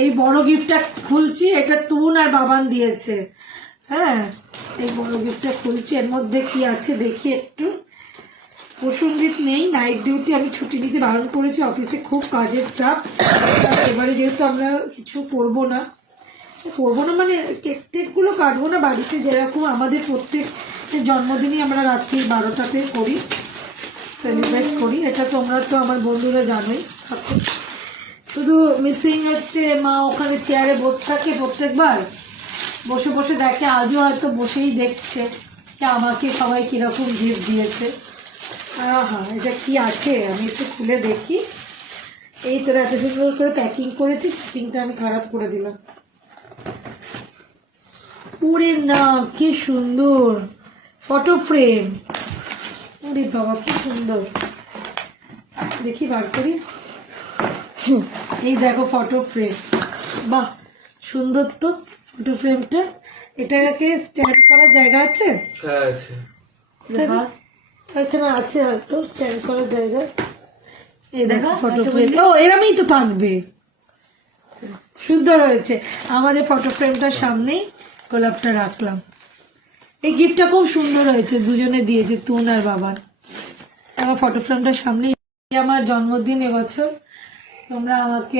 এই বড় গিফটটা খুলছি, এটা তুন আর বাবান দিয়েছে। হ্যাঁ, এই বড় গিফটটা খুলছি, এর মধ্যে কি আছে দেখি একটু। প্রসঙ্গিত নেই, নাইট ডিউটি, আমি ছুটি নিতে বারণ করেছি, অফিসে খুব কাজের চাপ। এবারে যেহেতু আমরা কিছু করবো না মানে কেক টেক গুলো কাটবো না, বাড়িতে যেরকম আমাদের প্রত্যেক জন্মদিনই আমরা রাত্রি 12টাতে করি, সেলিব্রেট করি। এটা তোমরা তো আমার বন্ধুরা জানোই। শুধু মিসিং হচ্ছে মা ওখানে চেয়ারে বসে থাকে, প্রত্যেকবার বসে বসে দেখে, আজও হয়তো বসেই দেখছে যে আমাকে সবাই কিরকম গিফট দিয়েছে। হ্যাঁ, এটা কি আছে আমি একটু খুলে দেখি। এই তোরা এত সুন্দর করে প্যাকিং করেছি, প্যাকিংটা আমি খারাপ করে দিলাম। ওরে না, কি সুন্দর ফটো ফ্রেম! ওরে বাবা, কি সুন্দর! দেখি বার করি। এই দেখো ফটো ফ্রেম, বাহ সুন্দর তো ফটো ফ্রেমটা। এটাকে স্ট্যান্ড করার জায়গা আছে? হ্যাঁ আছে, এখানে আছে হয়তো স্ট্যান্ড করার জায়গা। এই দেখো ফটো ফ্রেম, ও এরমই তো থাকবে। সুন্দর হয়েছে। আমাদের ফটো ফ্রেমটার সামনেই গোলাপটা রাখলাম। এই গিফটটা খুব সুন্দর হয়েছে, দুজনে দিয়েছে, তুন আর বাবার। আমার ফটো ফ্রেমটার সামনে, আমার জন্মদিন এবছর, তোমরা আমাকে